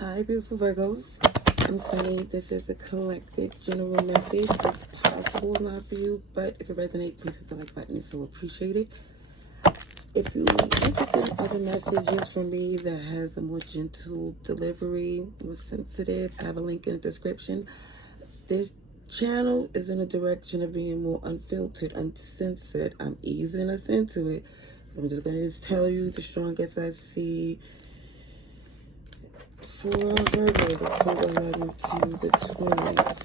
Hi, beautiful Virgos. I'm saying this is a collective general message. It's possible not for you, but if it resonates, please hit the like button. It's so appreciated. If you're interested in other messages from me that has a more gentle delivery, more sensitive, I have a link in the description. This channel is in a direction of being more unfiltered, uncensored. I'm easing us into it. I'm just going to tell you the strongest I see for Virgo, October 11th to the 20th.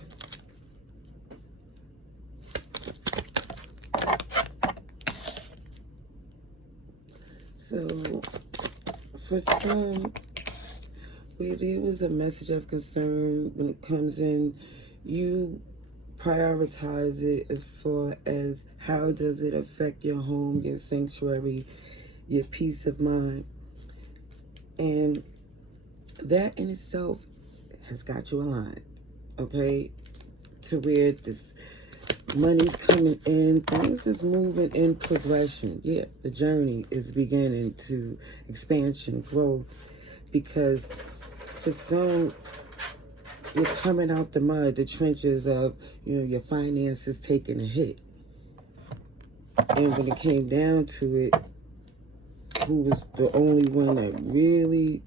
So, for some, where there was a message of concern when it comes in, you prioritize it as far as how does it affect your home, your sanctuary, your peace of mind. And that in itself has got you aligned, okay? To where this money's coming in, things is moving in progression. Yeah, the journey is beginning to expansion, growth, because for some, you're coming out the mud, the trenches of, your finances taking a hit. And when it came down to it, who was the only one that really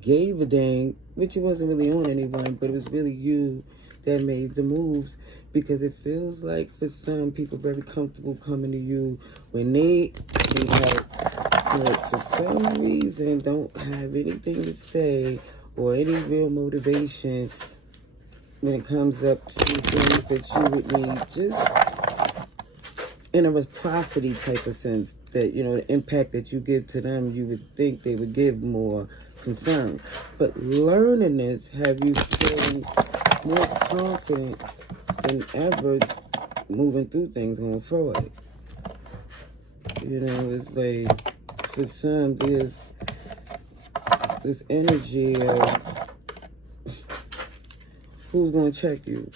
gave a dang, which it wasn't really on anyone, but it was really you that made the moves, because it feels like for some people very comfortable coming to you when they need help, but for some reason don't have anything to say or any real motivation when it comes up to things that you would need, just in a reciprocity type of sense, that the impact that you give to them, you would think they would give more concern. But learning this have you feeling more confident than ever moving through things going forward. It's like for some there's this energy of who's going to check you.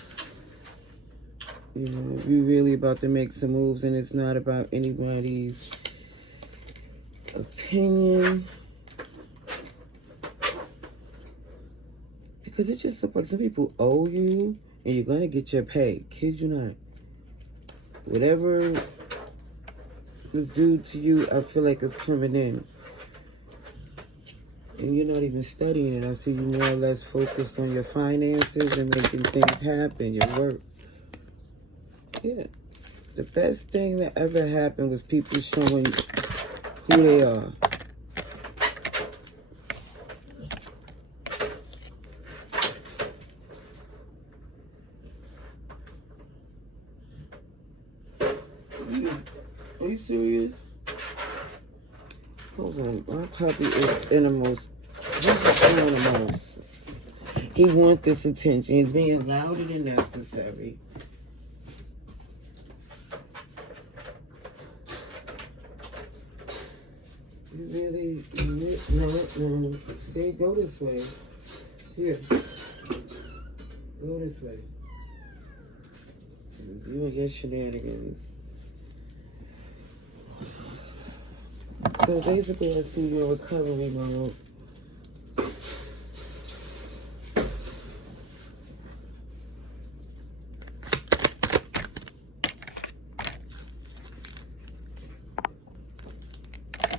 You really about to make some moves, and it's not about anybody's opinion. Because it just looks like some people owe you, and you're going to get your pay. Kid you not. Whatever was due to you, I feel like it's coming in. And you're not even studying it. I see you more or less focused on your finances and making things happen, your work. Yeah. The best thing that ever happened was people showing who they are. Are you serious? Hold on. My puppy is in the most... He's just doing the most. He wants this attention. He's being louder than necessary. You really... No. Stay, go this way. Here. Go this way. You and your shenanigans. So basically, I see your recovery mode.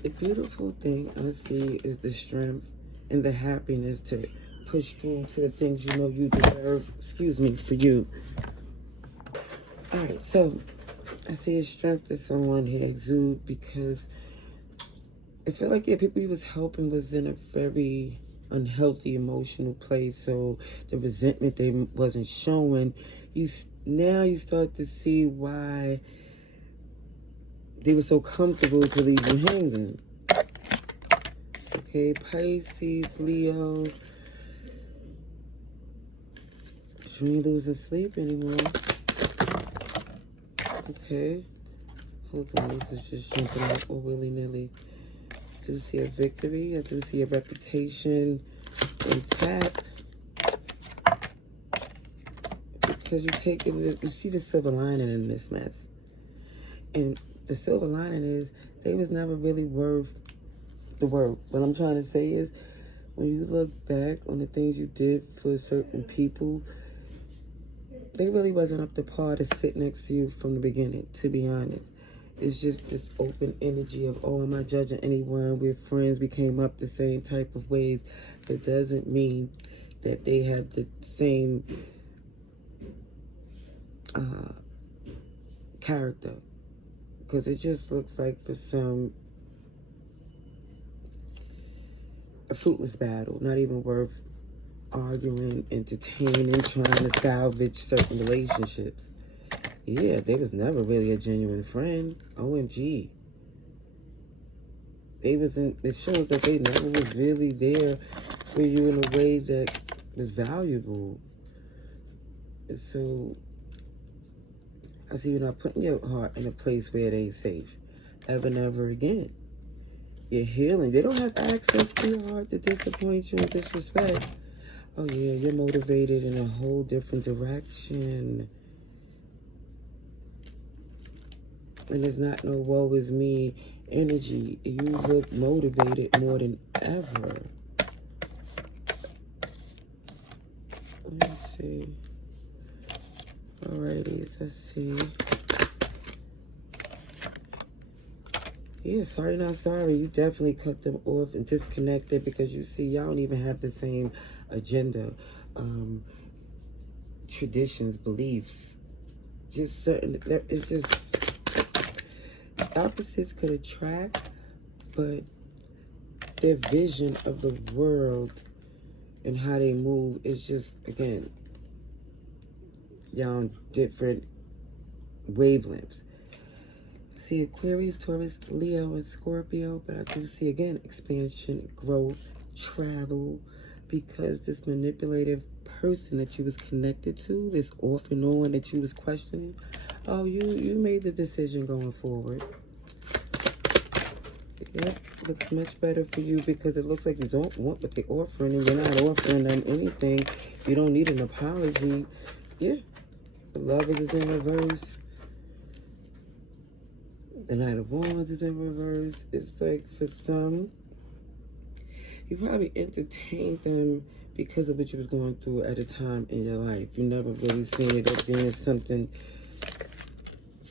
The beautiful thing I see is the strength and the happiness to push through to the things you know you deserve. Excuse me, for you. All right, so I see a strength that someone here exude, because I feel like people he was helping was in a very unhealthy emotional place. So the resentment they wasn't showing, now you start to see why they were so comfortable to leave you hanging. Okay, Pisces, Leo. You ain't losing sleep anymore. Okay. Hold on, this is just jumping out all willy-nilly. I do see a victory. I do see a reputation intact. Because you see the silver lining in this mess. And the silver lining is they was never really worth the work. What I'm trying to say is when you look back on the things you did for certain people, they really wasn't up to par to sit next to you from the beginning, to be honest. It's just this open energy of, oh, am I judging anyone? We're friends. We came up the same type of ways. It doesn't mean that they have the same character. Because it just looks like for some, a fruitless battle, not even worth arguing, entertaining, trying to salvage certain relationships. Yeah, they was never really a genuine friend. OMG. It shows that they never was really there for you in a way that was valuable. So I see you're not putting your heart in a place where it ain't safe. Ever and ever again. You're healing. They don't have access to your heart to disappoint you and disrespect. Oh yeah, you're motivated in a whole different direction. And it's not no woe is me energy. You look motivated more than ever. Let me see. Alrighty, let's see. Yeah, sorry, not sorry. You definitely cut them off and disconnected because you see, y'all don't even have the same agenda, traditions, beliefs. Just certain, it's just, opposites could attract, but their vision of the world and how they move is just, again, y'all on different wavelengths. See Aquarius, Taurus, Leo, and Scorpio, but I do see, again, expansion, growth, travel, because this manipulative person that you was connected to, this off and on that you was questioning, oh, you made the decision going forward. Yep, looks much better for you because it looks like you don't want what they're offering and you're not offering them anything. You don't need an apology. Yeah, the Lovers is in reverse. The Knight of Wands is in reverse. It's like for some, you probably entertained them because of what you was going through at a time in your life. You never really seen it as being something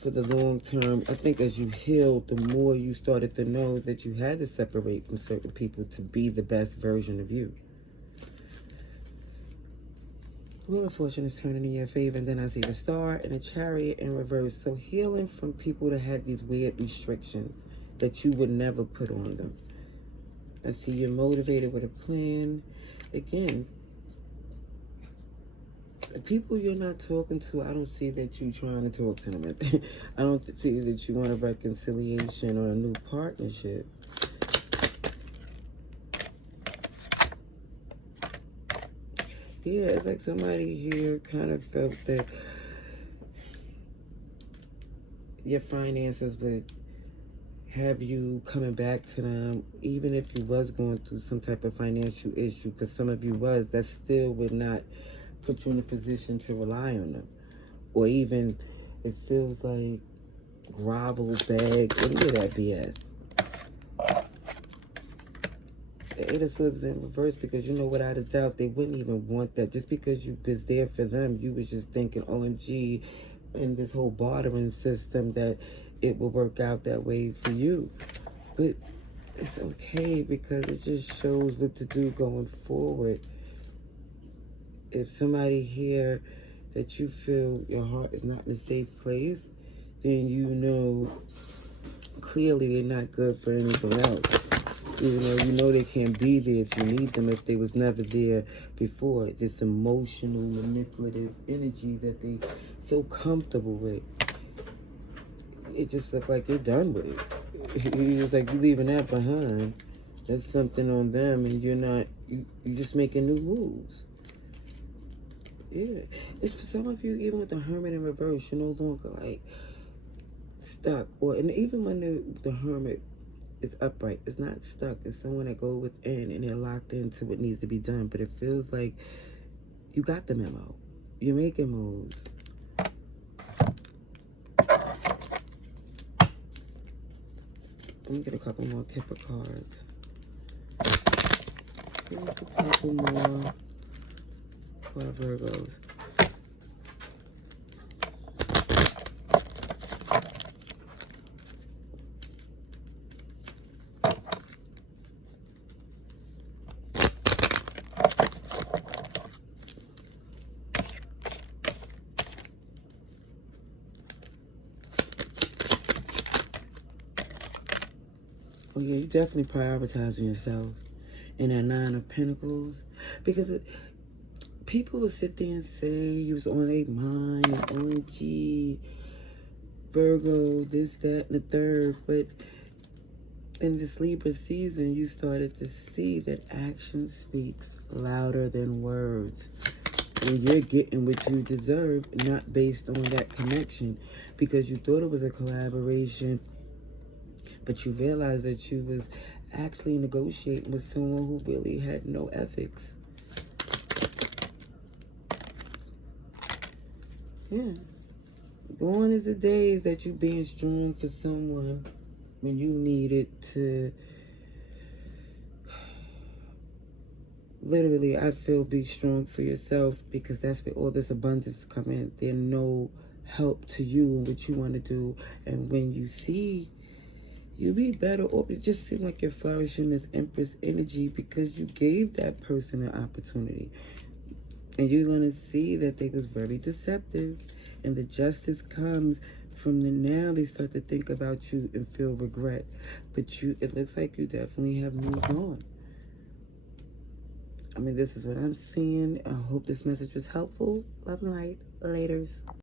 for the long term. I think as you healed, the more you started to know that you had to separate from certain people to be the best version of you. Wheel of Fortune is turning in your favor, and then I see the Star and the Chariot in reverse. So healing from people that had these weird restrictions that you would never put on them. I see you're motivated with a plan. Again, the people you're not talking to, I don't see that you trying to talk to them. I don't see that you want a reconciliation or a new partnership. Yeah, it's like somebody here kind of felt that your finances would have you coming back to them, even if you was going through some type of financial issue, because some of you was, that still would not put you in a position to rely on them. Or even, it feels like grovel, beg, any of that BS. The Eight of Swords is in reverse because you know without a doubt they wouldn't even want that. Just because you was there for them, you was just thinking, OMG, in this whole bartering system that it will work out that way for you. But it's okay because it just shows what to do going forward. If somebody here that you feel your heart is not in a safe place, then you know clearly they're not good for anything else. Even though you know they can't be there if you need them, if they was never there before. This emotional, manipulative energy that they so comfortable with. It just look like you're done with it. You just like, you leaving that behind. That's something on them and you're not, you're just making new moves. Yeah. It's for some of you, even with the Hermit in reverse, you're no longer like stuck. And even when the Hermit, it's upright. It's not stuck. It's someone that go within and they're locked into what needs to be done. But it feels like you got the memo. You're making moves. Let me get a couple more Kipper cards. Here's a couple more for our Virgos. Oh yeah, you definitely prioritizing yourself. And that Nine of Pentacles, because people would sit there and say you was on their mind and OMG, Virgo, this, that, and the third. But in this Libra season, you started to see that action speaks louder than words. And you're getting what you deserve, not based on that connection, because you thought it was a collaboration, but you realized that you was actually negotiating with someone who really had no ethics. Yeah. Gone is the days that you being strong for someone when you needed to. Literally, I feel be strong for yourself, because that's where all this abundance come in. There's no help to you and what you want to do. And when you see, you be better off. It just seems like you're flourishing this Empress energy because you gave that person an opportunity. And you're going to see that they was very deceptive. And the justice comes from the now they start to think about you and feel regret. But it looks like you definitely have moved on. I mean, this is what I'm seeing. I hope this message was helpful. Love and light. Laters.